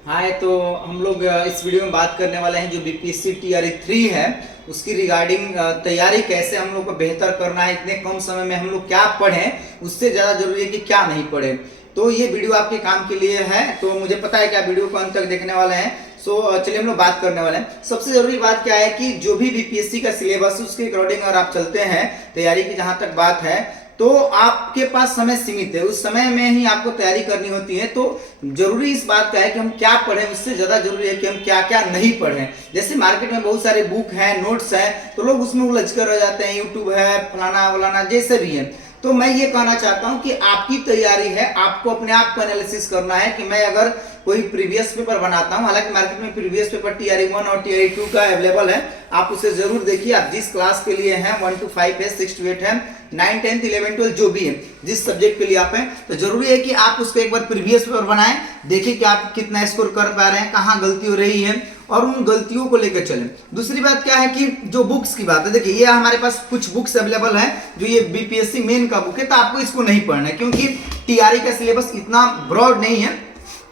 हाय, तो हम लोग इस वीडियो में बात करने वाले हैं जो बीपीएससी टीआरई 3 है उसकी रिगार्डिंग तैयारी कैसे हम लोग को बेहतर करना है। इतने कम समय में हम लोग क्या पढ़ें, उससे ज़्यादा जरूरी है कि क्या नहीं पढ़ें। तो ये वीडियो आपके काम के लिए है, तो मुझे पता है कि आप वीडियो को अंत तक देखने वाले हैं। चलिए हम लोग बात करने वाले हैं। सबसे जरूरी बात क्या है कि जो भी बीपीएससी का सिलेबस उसके अकॉर्डिंग अगर आप चलते हैं, तैयारी की जहां तक बात है, तो आपके पास समय सीमित है। उस समय में ही आपको तैयारी करनी होती है। तो जरूरी इस बात का है कि हम क्या पढ़ें, उससे ज्यादा जरूरी है कि हम क्या क्या नहीं पढ़ें। जैसे मार्केट में बहुत सारे बुक हैं, नोट्स हैं, तो लोग उसमें उलझ कर रह जाते हैं। यूट्यूब है, फलाना वलाना जैसे भी है। तो मैं ये कहना चाहता हूं कि आपकी तैयारी है, आपको अपने आप को एनालिसिस करना है कि मैं अगर कोई प्रीवियस पेपर बनाता हूं, हालांकि मार्केट में प्रीवियस पेपर टीआरई 1 और टीआरई 2 का अवेलेबल है, आप उसे जरूर देखिए। आप जिस क्लास के लिए हैं, 1 to 5 है, 6 to 8 है, 9, 10, 11, 12 जो भी है, जिस सब्जेक्ट के लिए आप हैं, तो जरूरी है कि आप उसको एक बार प्रीवियस पेपर बनाएं, देखिए कि आप कितना स्कोर कर पा रहे हैं, कहाँ गलती हो रही है, और उन गलतियों को लेकर चलें। दूसरी बात क्या है कि जो बुक्स की बात है, देखिए ये हमारे पास कुछ बुक्स अवेलेबल है जो ये बीपीएससी मेन का बुक है, तो आपको इसको नहीं पढ़ना है क्योंकि टीआरई का सिलेबस इतना ब्रॉड नहीं है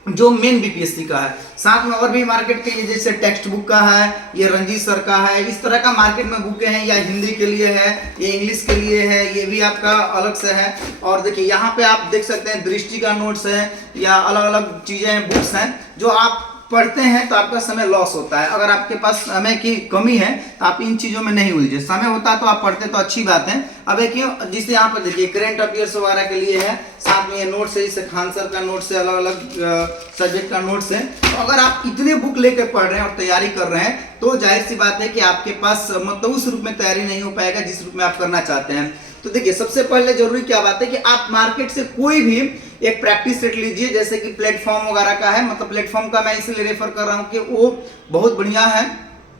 जो मेन बीपीएससी का है। साथ में और भी मार्केट के लिए जैसे टेक्स्ट बुक का है, ये रंजीत सर का है, इस तरह का मार्केट में बुकें हैं, या हिंदी के लिए है, ये इंग्लिश के लिए है, ये भी आपका अलग से है। और देखिए यहाँ पे आप देख सकते हैं दृष्टि का नोट्स है, या अलग अलग चीजें बुक्स हैं जो आप पढ़ते हैं तो आपका समय लॉस होता है। अगर आपके पास समय की कमी है तो आप इन चीजों में नहीं उलझे। समय होता है तो आप पढ़ते तो अच्छी बात है। अब एक जिससे यहाँ पर देखिए करेंट अफेयर्स वगैरह के लिए है, साथ में ये नोट्स है, जैसे खान सर का नोट्स है, अलग अलग सब्जेक्ट का नोट्स है। तो अगर आप इतने बुक लेकर पढ़ रहे हैं और तैयारी कर रहे हैं, तो जाहिर सी बात है कि आपके पास मतलब उस रूप में तैयारी नहीं हो पाएगा जिस रूप में आप करना चाहते हैं। तो देखिए सबसे पहले जरूरी क्या बात है कि आप मार्केट से कोई भी एक प्रैक्टिस सेट लीजिए, जैसे कि प्लेटफॉर्म वगैरह का है। मतलब प्लेटफॉर्म का मैं इसलिए रेफर कर रहा हूं कि वो बहुत बढ़िया है,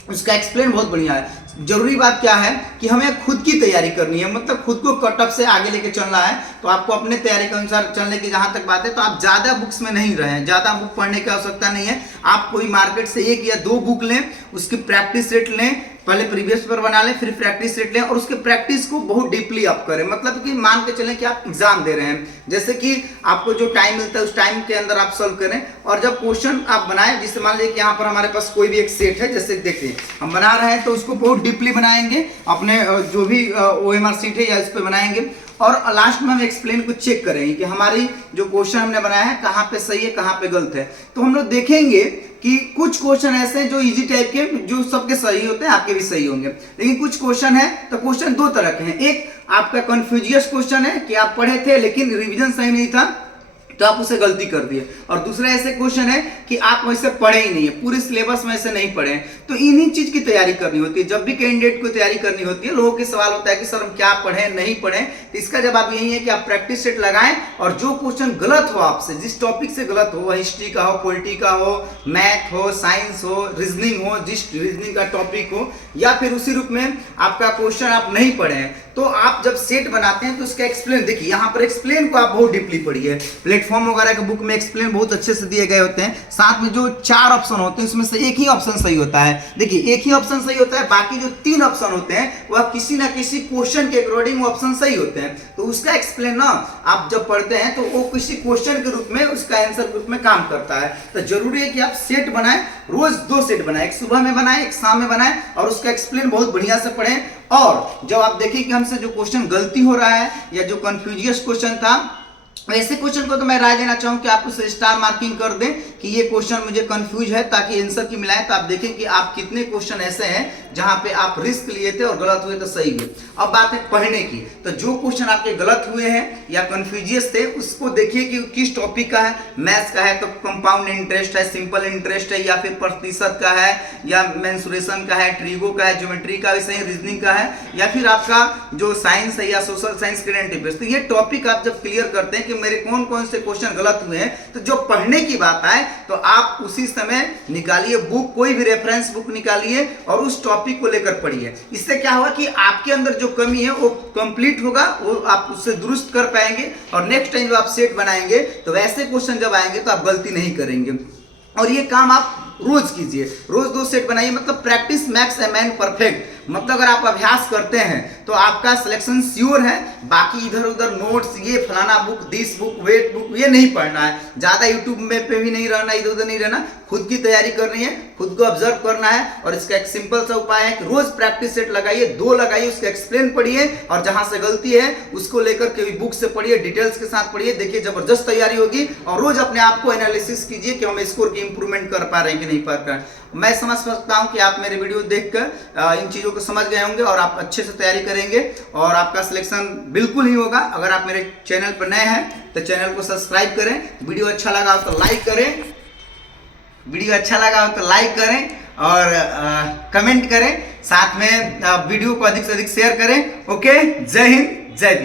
उसका एक्सप्लेन बहुत बढ़िया है। जरूरी बात क्या है कि हमें खुद की तैयारी करनी है, मतलब खुद को कटअप से आगे लेके चलना है। तो आपको अपने तैयारी के अनुसार चलने की जहां तक बात है, तो आप ज्यादा बुक्स में नहीं रहें, ज्यादा बुक पढ़ने की आवश्यकता नहीं है। आप कोई मार्केट से 1 या 2 बुक लें, उसकी प्रैक्टिस सेट लें, पहले प्रीवियस पेपर बना लें, फिर प्रैक्टिस सेट लें, और उसके प्रैक्टिस को बहुत डीपली आप करें। मतलब कि मान के चलें कि आप एग्जाम दे रहे हैं, जैसे कि आपको जो टाइम मिलता है उस टाइम के अंदर आप सॉल्व करें। और जब क्वेश्चन आप बनाएं, जिससे मान लीजिए कि यहाँ पर हमारे पास कोई भी एक सेट है, जैसे देखिए हम बना रहे हैं, तो उसको बहुत डीपली बनाएंगे, अपने जो भी ओएमआर सीट है या इस पर बनाएंगे, और लास्ट में हम एक्सप्लेन को चेक करेंगे कि हमारी जो क्वेश्चन हमने बनाया है कहाँ पे सही है, कहाँ पे गलत है। तो हम लोग देखेंगे कि कुछ क्वेश्चन ऐसे हैं जो इजी टाइप के, जो सबके सही होते हैं, आपके भी सही होंगे। लेकिन कुछ क्वेश्चन है, तो क्वेश्चन 2 तरह के हैं। एक आपका कंफ्यूजियस क्वेश्चन है कि आप पढ़े थे लेकिन रिवीजन सही नहीं था, तो आप उसे गलती कर दिए। और दूसरा ऐसे क्वेश्चन है कि आप वैसे पढ़े ही नहीं है, पूरे सिलेबस में ऐसे नहीं पढ़े। तो इन्हीं चीज की तैयारी करनी होती है। जब भी कैंडिडेट को तैयारी करनी होती है, लोगों के सवाल होता है कि सर हम क्या पढ़े नहीं पढ़े, तो इसका जवाब यही है कि आप प्रैक्टिस सेट लगाएं, और जो क्वेश्चन गलत हो आपसे, जिस टॉपिक से गलत हो, वह हिस्ट्री का हो, पॉलिटी का हो, मैथ हो, साइंस हो, रीजनिंग हो, जिस रीजनिंग का टॉपिक हो, या फिर उसी रूप में आपका क्वेश्चन आप नहीं पढ़े हैं, तो आप जब सेट बनाते हैं तो उसका एक्सप्लेन देखिए। यहाँ पर एक्सप्लेन को आप बहुत डीपली पढ़िए। प्लेटफॉर्म वगैरह के बुक में एक्सप्लेन बहुत अच्छे से दिए गए होते हैं। साथ में जो 4 ऑप्शन होते हैं, उसमें से एक ही ऑप्शन सही होता है। देखिए एक ही ऑप्शन सही होता है, बाकी जो 3 ऑप्शन होते हैं वह किसी ना किसी क्वेश्चन के अकॉर्डिंग ऑप्शन सही होते हैं। तो उसका एक्सप्लेन ना आप जब पढ़ते हैं तो वो किसी क्वेश्चन के रूप में, उसका आंसर के रूप में काम करता है। तो जरूरी है कि आप सेट बनाएं, रोज 2 सेट बनाएं, एक सुबह में बनाएं, एक शाम में बनाएं, और उसका एक्सप्लेन बहुत बढ़िया से पढ़ें। और जब आप देखें कि हमसे जो क्वेश्चन गलती हो रहा है, या जो कंफ्यूजियस क्वेश्चन था, ऐसे क्वेश्चन को तो मैं राय देना चाहूं कि आप उसे स्टार मार्किंग कर दें कि ये क्वेश्चन मुझे कंफ्यूज है, ताकि आंसर की मिलाएं। तो आप देखें कि आप कितने क्वेश्चन ऐसे हैं जहां पे आप रिस्क लिए थे और गलत हुए तो सही हुए। अब बात है पढ़ने की, तो जो क्वेश्चन आपके गलत हुए हैं या कंफ्यूजियस थे, उसको देखिए कि किस टॉपिक का है। मैथ्स का है तो कंपाउंड इंटरेस्ट है, सिंपल इंटरेस्ट है, या फिर प्रतिशत का है, या मेंसुरेशन का है, ट्रिगो का है, ज्योमेट्री का भी सही, रीजनिंग का है, या फिर आपका जो साइंस है या सोशल साइंस करेंट अफेयर्स। तो ये टॉपिक आप जब क्लियर करते हैं कि मेरे कौन कौन से क्वेश्चन गलत हुए हैं, तो जो पढ़ने की बात आए तो आप उसी समय निकालिए बुक, कोई भी रेफरेंस बुक निकालिए और उस टॉपिक को लेकर पढ़िए। इससे क्या होगा कि आपके अंदर जो कमी है वो कंप्लीट होगा, वो आप उससे दुरुस्त कर पाएंगे, और नेक्स्ट टाइम जब आप सेट बनाएंगे तो वैसे क्वेश्चन जब आएंगे तो आप गलती नहीं करेंगे। और ये काम आप रोज कीजिए, रोज 2 सेट बनाइए। मतलब practice max a man perfect. मतलब अगर आप अभ्यास करते हैं तो आपका सिलेक्शन श्योर है। बाकी इधर उधर नोट्स, ये फलाना book, this book, wait book, ये नहीं पढ़ना है। ज़्यादा यूट्यूब में पे भी नहीं रहना, इधर उधर नहीं रहना, खुद की तैयारी करनी है, खुद को ऑब्जर्व करना है। और इसका एक सिंपल सा उपाय है कि रोज प्रैक्टिस सेट लगाइए, 2 लगाइए, उसका एक्सप्लेन पढ़िए और जहां से गलती है उसको लेकर के बुक से पढ़िए, डिटेल्स के साथ पढ़िए। देखिए जबरदस्त तैयारी होगी और रोज अपने आप को एनालिसिस कीजिए कि हम स्कोर की इंप्रूवमेंट कर पा रहे हैं कि नहीं पा रहे हैं। मैं समझ सकता हूं कि आप मेरे वीडियो देखकर इन चीजों को समझ गए होंगे और आप अच्छे से तैयारी करेंगे और आपका सिलेक्शन बिल्कुल ही होगा। अगर आप मेरे चैनल पर नए हैं तो चैनल को सब्सक्राइब करें, वीडियो अच्छा लगा हो तो लाइक करें, वीडियो अच्छा लगा हो तो लाइक करें और कमेंट करें, साथ में वीडियो को अधिक से अधिक शेयर करें। ओके, जय हिंद, जय भीम।